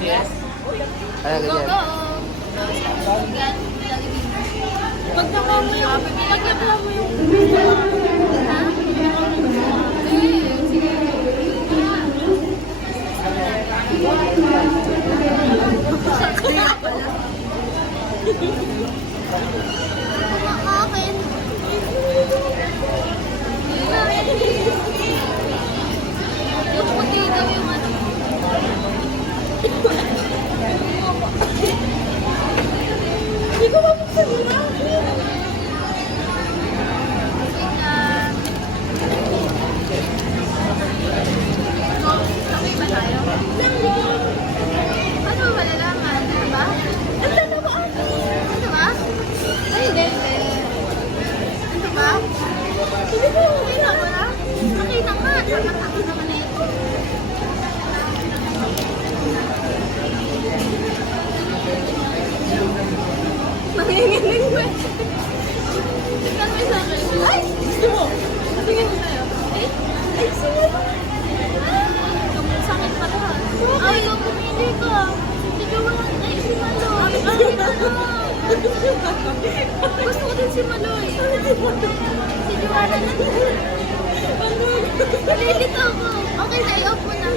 Yes. Ayan, Go, ganyan. go! Pag nakuha mo yung... Pag nakuha mo yung... Ha? Sige. Kaya pala. Kumakain. Yung puti daw yung ano. Hindi ko mapagsabi na. Okay ba tayo? Ano ba malalaman? Ano ba? Ang dala mo ate! Ano ba? Ay, hindi. Ano ba? Hindi ko okay na wala. Okay na nga. Tama-tama naman na ito. Manginginig mo. Tingnan mo sa akin. Ay! Gusto mo? Tingnan mo sa'yo. Eh? Ay, sige. Sakit pala. Ay, yung pumili ka. Si Joanne. Ay, si Malo. Ay, si Malo. Gusto ko din si Maloy. Si Joanne na. Nalilito ako. Okay na, i-off mo na.